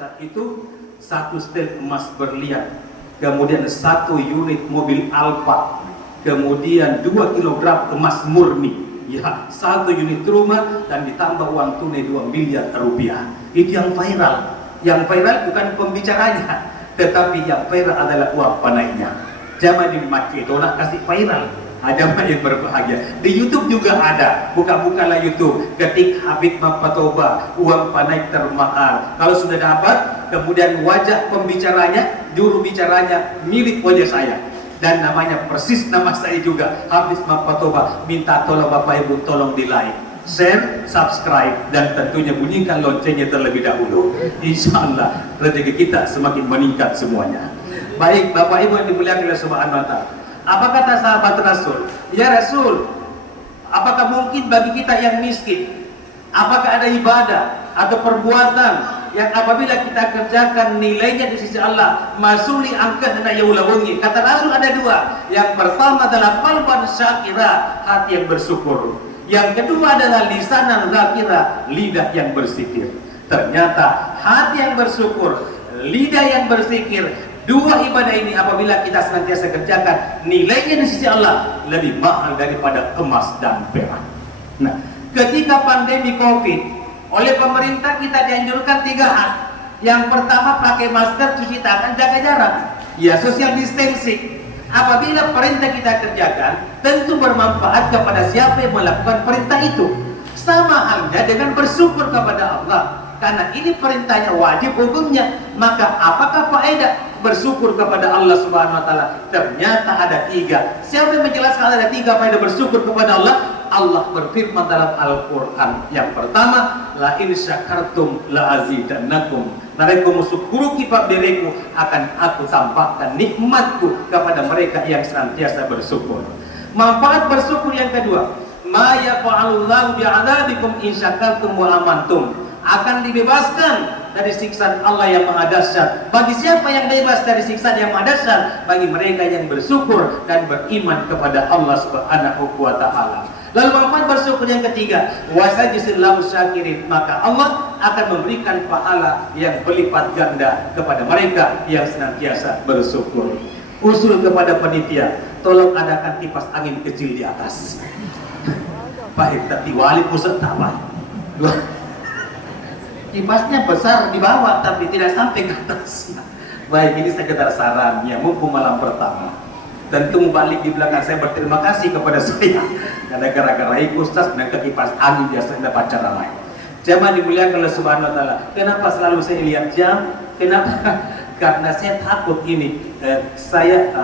saat itu 1 setel emas berlian, kemudian 1 unit mobil Alfa, kemudian 2 kilogram emas murni, ya, 1 unit rumah, dan ditambah uang tunai 2 miliar rupiah. Itu yang viral. Yang viral bukan pembicaranya, tetapi yang viral adalah uang panainya. Zaman di Makedonia kasih viral. Ada yang berbahagia. Di YouTube juga ada. Buka-bukalah YouTube. Ketik Habib Mapatoba, uang panai termahal. Kalau sudah dapat, kemudian wajah pembicaranya, juru bicaranya mirip wajah saya. Dan namanya persis nama saya juga, Habib Mapatoba. Minta tolong Bapak Ibu, tolong di like, share, subscribe, dan tentunya bunyikan loncengnya terlebih dahulu. Insya Allah rezeki kita semakin meningkat semuanya. Baik Bapak Ibu yang dimuliakan oleh Subhanahu wa Ta'ala. Apa kata sahabat Rasul? Ya Rasul, apakah mungkin bagi kita yang miskin, apakah ada ibadah atau perbuatan yang apabila kita kerjakan nilainya di sisi Allah masuli angka dana yaulawengi? Kata Rasul ada 2. Yang pertama adalah qalban syakira, hati yang bersyukur. Yang kedua adalah lisanan zakira, lidah yang berzikir. Ternyata hati yang bersyukur, lidah yang berzikir, 2 ibadah ini apabila kita senantiasa kerjakan, nilainya di sisi Allah lebih mahal daripada emas dan perak. Nah, ketika pandemi Covid, oleh pemerintah kita dianjurkan 3 hal. Yang pertama pakai masker, cuci tangan, jaga jarak. Ya, social distancing. Apabila perintah kita kerjakan, tentu bermanfaat kepada siapa yang melakukan perintah itu. Sama halnya dengan bersyukur kepada Allah. Karena ini perintahnya wajib hukumnya. Maka apakah faedah bersyukur kepada Allah Subhanahu wa Ta'ala? Ternyata ada 3. Siapa yang menjelaskan ada 3 faedah bersyukur kepada Allah? Allah berfirman dalam Al-Quran. Yang pertama, la in syakartum la azidannakum. Narekum syukuruki pabdereku, akan aku tampakkan nikmatku kepada mereka yang senantiasa bersyukur. Manfaat bersyukur yang kedua, ma yafa'alullahu bi'adabikum in syakartum wa amantum. Akan dibebaskan dari siksaan Allah yang maha dahsyat. Bagi siapa yang bebas dari siksaan yang maha dahsyat? Bagi mereka yang bersyukur dan beriman kepada Allah Subhanahu wa Ta'ala. Lalu manfaat bersyukur yang ketiga, wasajizillahu syakirin, maka Allah akan memberikan pahala yang berlipat ganda kepada mereka yang senantiasa bersyukur. Usul kepada panitia, tolong adakan kipas angin kecil di atas. Baik, tapi wali pusat apa? Kipasnya besar di bawah tapi tidak sampai ke atas. Baik, ini sekedar saran ya, mumpung malam pertama. Tentu balik di belakang saya berterima kasih kepada saya karena gara-gara ikut Ustaz dan ke kipas angin biasa dapat cara lain. Jamaah dimuliakan oleh Subhanahu wa Ta'ala. Kenapa selalu saya lihat jam? Kenapa? Karena saya takut ini saya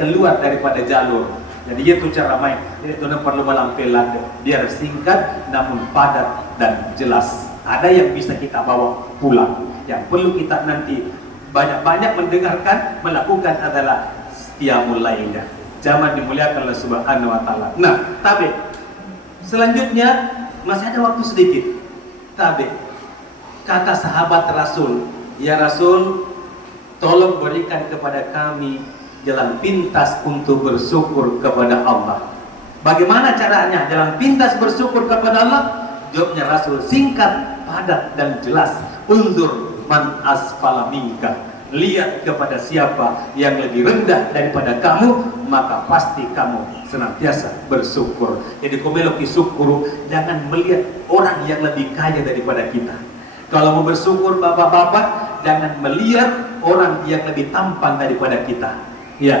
keluar daripada jalur. Jadi itu cara main. Jadi itu perlu melampilan biar singkat namun padat dan jelas. Ada yang bisa kita bawa pulang. Yang perlu kita nanti banyak-banyak mendengarkan, melakukan adalah qiyamul lailnya. Zaman dimuliakan oleh Subhanahu wa Ta'ala. Nah, tapi selanjutnya masih ada waktu sedikit. Tapi kata sahabat Rasul, ya Rasul, tolong berikan kepada kami jalan pintas untuk bersyukur kepada Allah. Bagaimana caranya jalan pintas bersyukur kepada Allah? Jawabnya Rasul singkat, padat dan jelas. Undur man asfala minka. Lihat kepada siapa yang lebih rendah daripada kamu, maka pasti kamu senantiasa bersyukur. Jadi komeloki syukur, jangan melihat orang yang lebih kaya daripada kita. Kalau mau bersyukur bapak-bapak, jangan melihat orang yang lebih tampan daripada kita. Ya,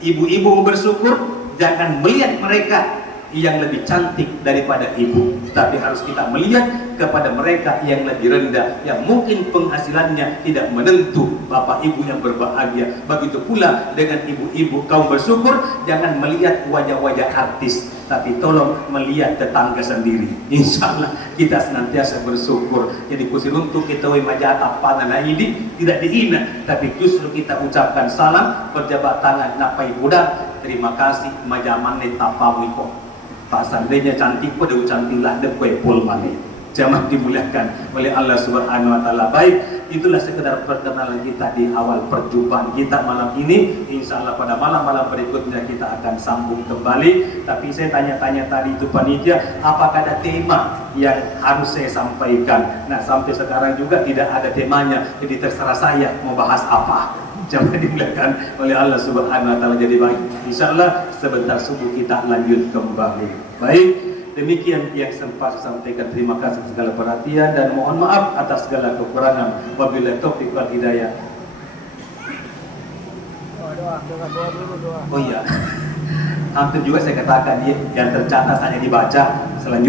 ibu-ibu mau bersyukur, jangan melihat mereka yang lebih cantik daripada ibu, tapi harus kita melihat kepada mereka yang lebih rendah, yang mungkin penghasilannya tidak menentu. Bapak ibu yang berbahagia, begitu pula dengan ibu-ibu kaum bersyukur, jangan melihat wajah-wajah artis, tapi tolong melihat tetangga sendiri. Insya Allah kita senantiasa bersyukur. Jadi kusir untuk kita majata panana ini tidak dihina, tapi justru kita ucapkan salam, berjabat tangan, napai budak, terima kasih majaman tapawi kok. Pak seandainya cantik pun dia cantik lah deh kue pul mani. Jamaah dimuliakan oleh Allah Subhanahu wa taala. Baik, itulah sekedar perkenalan kita di awal perjumpaan kita malam ini. Insya Allah pada malam-malam berikutnya kita akan sambung kembali. Tapi saya tanya-tanya tadi itu panitia, apakah ada tema yang harus saya sampaikan? Nah, sampai sekarang juga tidak ada temanya. Jadi terserah saya mau bahas apa. Jangan dimuliakan oleh Allah Subhanahu wa taala. Jadi baik, insya Allah sebentar subuh kita lanjut kembali. Baik, demikian yang sempat saya sampaikan. Terima kasih segala perhatian dan mohon maaf atas segala kekurangan. Wabillahi taufiq wal hidayah. Oh iya, hampir juga saya katakan yang tercatat hanya dibaca. Selanjutnya